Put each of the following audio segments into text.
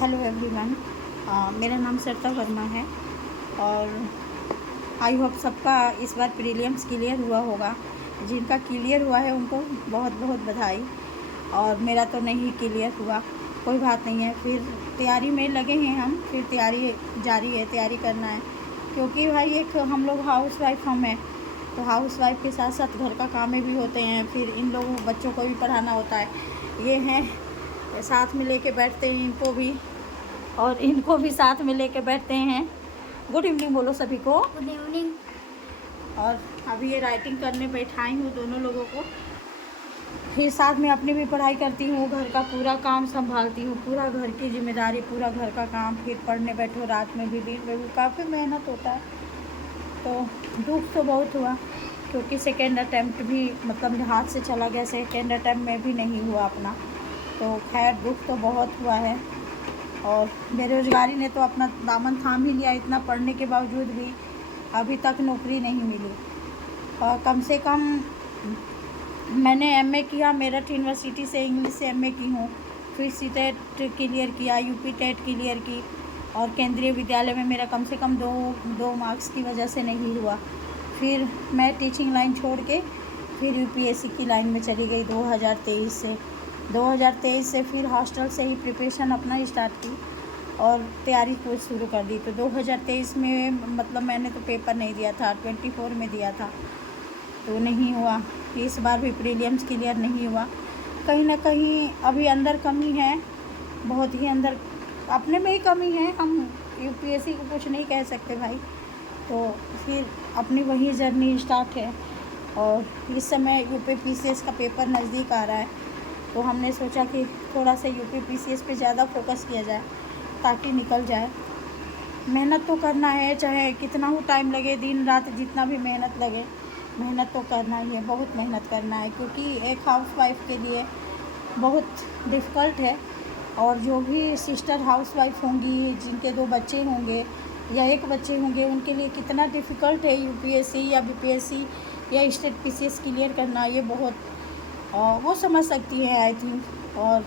Hello everyone. मेरा नाम सरिता वर्मा है और आई होप सबका इस बार प्रीलिम्स क्लियर हुआ होगा। जिनका क्लियर हुआ है उनको बहुत बहुत बधाई, और मेरा तो नहीं क्लियर हुआ। कोई बात नहीं है, फिर तैयारी में लगे हैं हम, फिर तैयारी जारी है, तैयारी करना है। क्योंकि भाई एक हम लोग हाउस वाइफ हम हैं, तो हाउस वाइफ के साथ साथ घर का काम में भी होते हैं, फिर इन लोगों बच्चों को भी पढ़ाना होता है। ये हैं साथ में लेके बैठते हैं इनको भी, और इनको भी साथ में लेके बैठते हैं। गुड इवनिंग बोलो सभी को। Good evening. और अभी ये राइटिंग करने बैठाई हूँ दोनों लोगों को, फिर साथ में अपनी भी पढ़ाई करती हूँ, घर का पूरा काम संभालती हूँ, पूरा घर की जिम्मेदारी, पूरा घर का काम, फिर पढ़ने बैठो रात में भी, दिन में भी, काफ़ी मेहनत होता है। तो दुख तो बहुत हुआ, क्योंकि सेकेंड अटैम्प्ट भी मतलब हाथ से चला गया, सेकेंड अटैम्प्ट में भी नहीं हुआ अपना। तो खैर दुख तो बहुत हुआ है। और बेरोज़गारी ने तो अपना दामन थाम ही लिया, इतना पढ़ने के बावजूद भी अभी तक नौकरी नहीं मिली। और कम से कम मैंने एमए किया, मेरठ यूनिवर्सिटी से इंग्लिश से एमए की हूँ, फिर सीटेट क्लियर किया, यूपी टेट क्लियर की, और केंद्रीय विद्यालय में मेरा कम से कम दो मार्क्स की वजह से नहीं हुआ। फिर मैं टीचिंग लाइन छोड़ के फिर यूपीएससी की लाइन में चली गई 2023 से फिर हॉस्टल से ही प्रिपरेशन अपना स्टार्ट की और तैयारी को शुरू कर दी। तो 2023 में मतलब मैंने तो पेपर नहीं दिया था, 24 में दिया था, तो नहीं हुआ। इस बार भी प्रीलिम्स क्लियर नहीं हुआ। कहीं ना कहीं अभी अंदर कमी है, बहुत ही अंदर अपने में ही कमी है। हम यूपीएससी को कुछ नहीं कह सकते भाई। तो फिर अपनी वही जर्नी स्टार्ट है, और इस समय यूपी पीसीएस का पेपर नज़दीक आ रहा है, तो हमने सोचा कि थोड़ा सा यूपी पीसीएस पे ज़्यादा फोकस किया जाए ताकि निकल जाए। मेहनत तो करना है, चाहे कितना ही टाइम लगे, दिन रात जितना भी मेहनत लगे, मेहनत तो करना ही है, बहुत मेहनत करना है। क्योंकि एक हाउस वाइफ के लिए बहुत डिफ़िकल्ट है, और जो भी सिस्टर हाउस वाइफ होंगी, जिनके 2 बच्चे होंगे या 1 बच्चे होंगे, उनके लिए कितना डिफ़िकल्ट है यूपीएससी या बीपीएससी या स्टेट पीसीएस क्लियर करना। ये बहुत वो समझ सकती है आई थिंक, और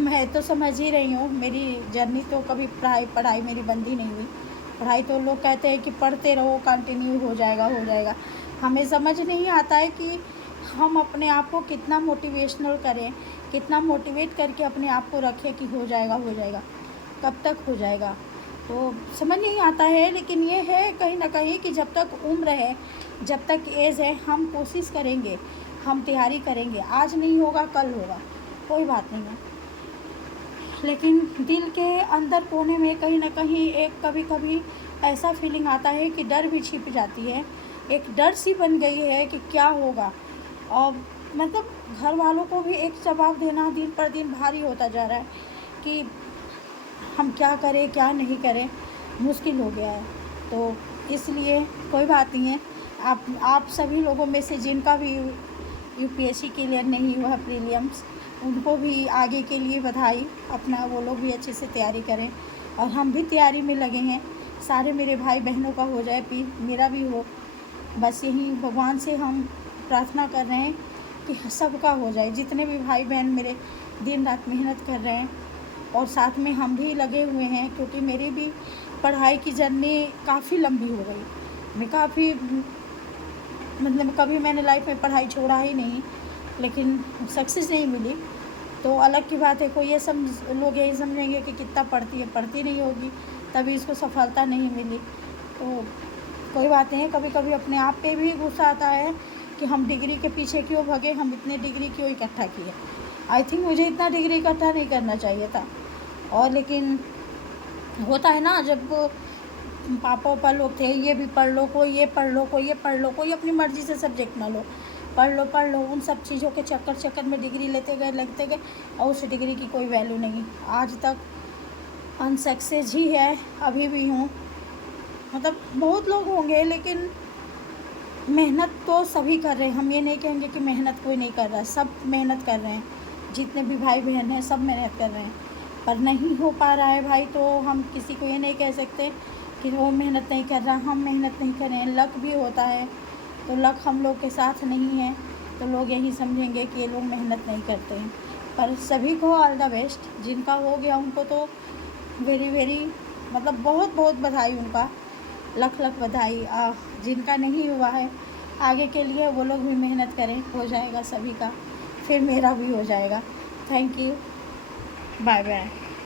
मैं तो समझ ही रही हूँ। मेरी जर्नी तो कभी पढ़ाई मेरी बंद ही नहीं हुई। पढ़ाई तो लोग कहते हैं कि पढ़ते रहो, कंटिन्यू हो जाएगा। हमें समझ नहीं आता है कि हम अपने आप को कितना मोटिवेशनल करें, कितना मोटिवेट करके अपने आप को रखें कि हो जाएगा, कब तक हो जाएगा, तो समझ नहीं आता है। लेकिन ये है कहीं ना कहीं कि जब तक उम्र है, जब तक एज है, हम कोशिश करेंगे, हम तैयारी करेंगे। आज नहीं होगा कल होगा, कोई बात नहीं है। लेकिन दिल के अंदर कोने में कहीं ना कहीं एक कभी कभी ऐसा फीलिंग आता है कि डर भी छिप जाती है। एक डर सी बन गई है कि क्या होगा। और मतलब घर वालों को भी एक जवाब देना दिन पर दिन भारी होता जा रहा है कि हम क्या करें क्या नहीं करें, मुश्किल हो गया है। तो इसलिए कोई बात नहीं है। आप सभी लोगों में से जिनका भी यूपीएससी क्लियर नहीं हुआ प्रीलिम्स, उनको भी आगे के लिए बधाई। अपना वो लोग भी अच्छे से तैयारी करें, और हम भी तैयारी में लगे हैं। सारे मेरे भाई बहनों का हो जाए, मेरा भी हो, बस यही भगवान से हम प्रार्थना कर रहे हैं कि सबका हो जाए। जितने भी भाई बहन मेरे दिन रात मेहनत कर रहे हैं, और साथ में हम भी लगे हुए हैं, क्योंकि मेरी भी पढ़ाई की जर्नी काफ़ी लंबी हो गई। मैं काफ़ी मतलब कभी मैंने लाइफ में पढ़ाई छोड़ा ही नहीं, लेकिन सक्सेस नहीं मिली तो अलग की बात है। कोई ये लोग यही समझेंगे कि कितना पढ़ती नहीं होगी तभी इसको सफलता नहीं मिली। तो कोई बात नहीं है, कभी कभी अपने आप पे भी गुस्सा आता है कि हम डिग्री के पीछे क्यों भगे, हम इतने डिग्री क्यों इकट्ठा किए। आई थिंक मुझे इतना डिग्री इकट्ठा नहीं करना चाहिए था। और लेकिन होता है ना, जब पापा वापा लोग थे, ये भी पढ़ लो, कोई ये पढ़ लो, कोई ये पढ़ लो, कोई अपनी मर्ज़ी से सब्जेक्ट ना लो, पढ़ लो। उन सब चीज़ों के चक्कर में डिग्री लेते गए, और उस डिग्री की कोई वैल्यू नहीं। आज तक अनसक्सेस ही है, अभी भी हूँ। मतलब बहुत लोग होंगे, लेकिन मेहनत तो सभी कर रहे हैं। हम ये नहीं कहेंगे कि मेहनत कोई नहीं कर रहा है, सब मेहनत कर रहे हैं। जितने भी भाई बहन हैं सब मेहनत कर रहे हैं, पर नहीं हो पा रहा है भाई। तो हम किसी को ये नहीं कह सकते कि वो मेहनत नहीं कर रहा, हम मेहनत नहीं कर रहे हैं। लक भी होता है, तो लक हम लोग के साथ नहीं है, तो लोग यही समझेंगे कि ये लोग मेहनत नहीं करते हैं। पर सभी को ऑल द बेस्ट। जिनका हो गया उनको तो वेरी वेरी मतलब बहुत बहुत बधाई उनका, लख लख बधाई। जिनका नहीं हुआ है आगे के लिए वो लोग भी मेहनत करें, हो जाएगा सभी का, फिर मेरा भी हो जाएगा। Thank you, bye bye.